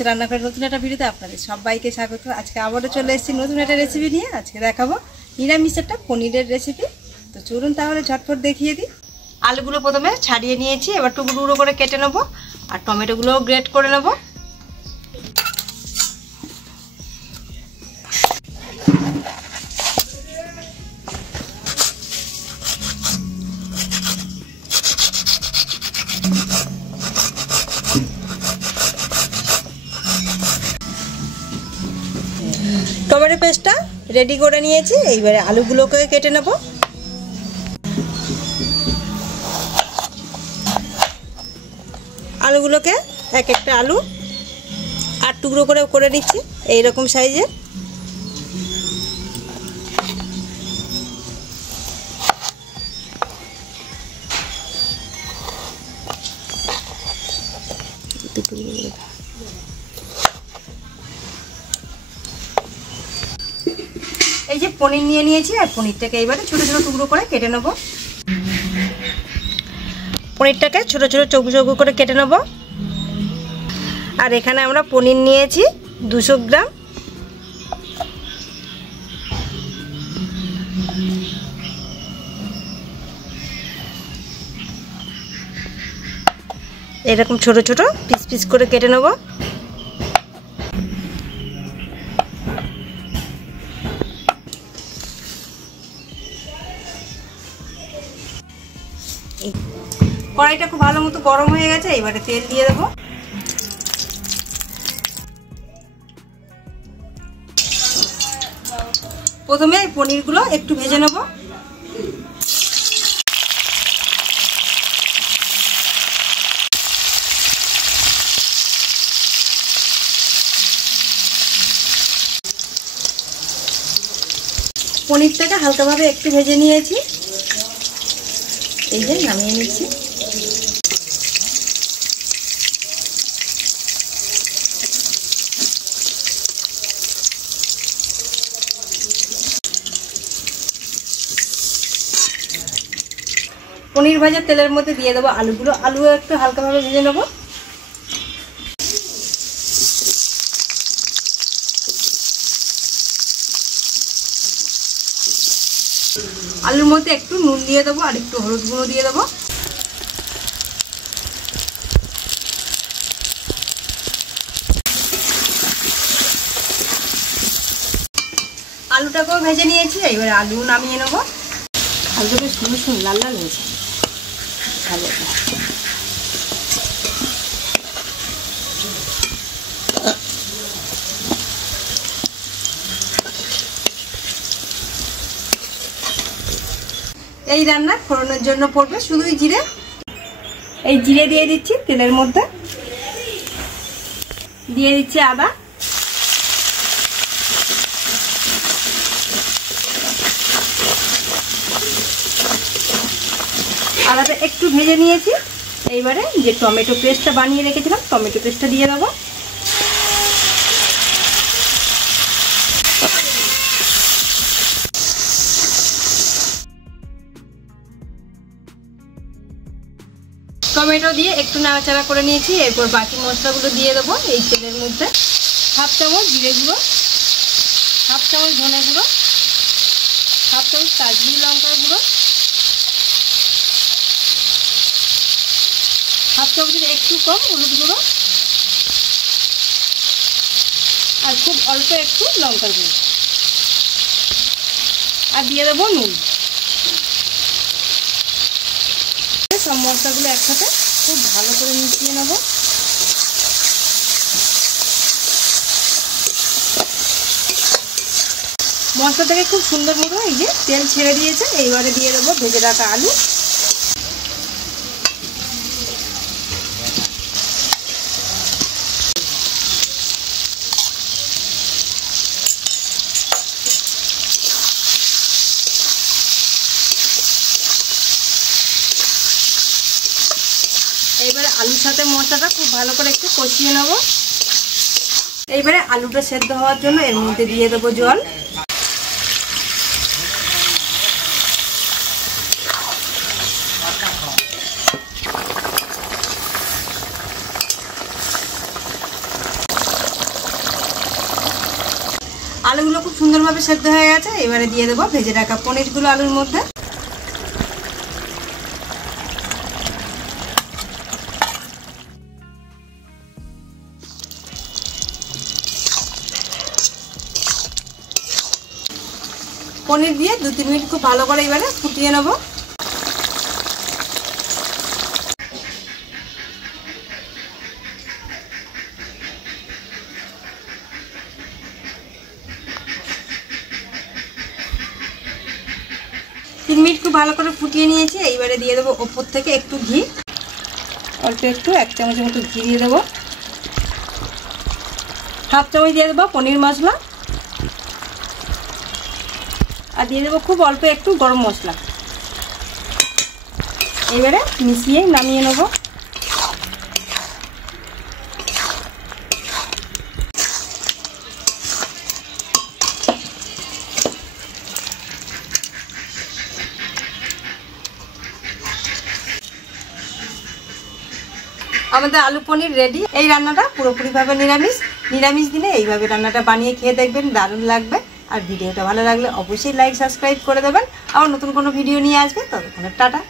রূপসী রান্না করে নতুন একটা ভিডিওতে আপনাদের সবাইকে স্বাগত। আজকে আবারও চলে এসেছি নতুন একটা রেসিপি নিয়ে। আজকে দেখাবো নিরামিষ একটা পনিরের রেসিপি। তো চলুন তাহলে ঝটপট দেখিয়ে দিই। আলুগুলো প্রথমে ছাড়িয়ে নিয়েছি, এবার টুকরো টুকরো করে কেটে নেবো আর টমেটোগুলো গ্রেট করে নেবো। টমেটো পেস্টটা রেডি করে নিয়েছি, এইবারে আলুগুলোকে কেটে নেব। আলুগুলোকে এক একটা আলু 8 টুকরো করে করে নিচ্ছি এইরকম সাইজের। এই যে পনির নিয়ে নিয়েছি আর পনিরটাকে এইবারে ছোট ছোট টুকরো করে কেটে নেব। পনিরটাকে ছোট ছোট চৌকো চৌকো করে কেটে নেব। আর এখানে আমরা পনির নিয়েছি 200 গ্রাম। এরকম ছোট ছোট পিস পিস করে কেটে নেব। কড়াইটা খুব ভালো মতো গরম হয়ে গেছে, এবারে তেল দিয়ে দেবো। প্রথমে এই পনিরগুলো একটু ভেজে নেব। পনিরটাকে হালকাভাবে একটু ভেজে নিয়েছি, এই যে নামিয়ে নিচ্ছি। পনির ভাজা তেলের মধ্যে দিয়ে দেবো আলুগুলো। আলু একটু হালকাভাবে ভেজে নেব। আলুর মধ্যে একটু নুন দিয়ে দেবো আর একটু হলুদ গুঁড়ো দিয়ে দেবো। আলুটাকেও ভেজে নিয়েছি, এবার আলু নামিয়ে নেব। আলুটা বেশ সুন্দর লাল লাল হয়েছে, ভালো। এই রান্না ফোড়নের জন্য পড়বে শুধুই জিরে। এই জিরে দিয়ে দিচ্ছি তেলের মধ্যে, দিয়ে দিচ্ছি আদা, আদাটা একটু ভেজে নিয়েছি। এইবারে যে টমেটো পেস্টটা বানিয়ে রেখেছিলাম টমেটো পেস্টটা দিয়ে দেবো। টমেটো দিয়ে একটু নাড়াচাড়া করে নিয়েছি, এরপর বাকি মশলাগুলো দিয়ে দেবো এই তেলের মধ্যে। 1/2 চামচ জিরে গুঁড়ো, 1/2 চামচ ধনে গুঁড়ো, 1/2 চামচ কাশ্মীরি লঙ্কার গুঁড়ো, 1/2 চামচের একটু কম হলুদ গুঁড়ো আর খুব অল্প একটু লঙ্কার গুঁড়ো, আর দিয়ে দেবো নুন। সব মশলাগুলো একসাথে খুব ভালো করে মিশিয়ে নেব। মশলা থেকে খুব সুন্দর মতো এই যে তেল ছেড়ে দিয়েছে, এইবারে দিয়ে দেবো ভেজে রাখা আলু। এইবারে আলুর সাথে মশলাটা খুব ভালো করে একটু কষিয়ে নেব। এইবারে আলুটা সেদ্ধ হওয়ার জন্য এর মধ্যে দিয়ে দেবো জল। আলুগুলো খুব সুন্দরভাবে সেদ্ধ হয়ে গেছে। এবারে দিয়ে দেবো ভেজে রাখা পনিরগুলো আলুর মধ্যে। পনির দিয়ে 2-3 মিনিট খুব ভালো করে এবারে ফুটিয়ে নেব। তিন মিনিট খুব ভালো করে ফুটিয়ে নিয়েছি। এইবারে দিয়ে দেবো ওপর থেকে একটু ঘি, অল্প একটু 1 চামচের মতো ঘি দিয়ে দেবো। হাফ চামচ দিয়ে দেবো পনির মশলা, আর দিয়ে দেবো খুব অল্প একটু গরম মশলা। এবারে মিশিয়ে নামিয়ে নেব। আমাদের আলু পনির রেডি। এই রান্নাটা পুরোপুরিভাবে নিরামিষ দিনে এইভাবে রান্নাটা বানিয়ে খেয়ে দেখবেন, দারুণ লাগবে। আর ভিডিওটা ভালো লাগলে অবশ্যই লাইক সাবস্ক্রাইব করে দেবেন। আবার নতুন কোনো ভিডিও নিয়ে আসবে, ততক্ষণে টাটা।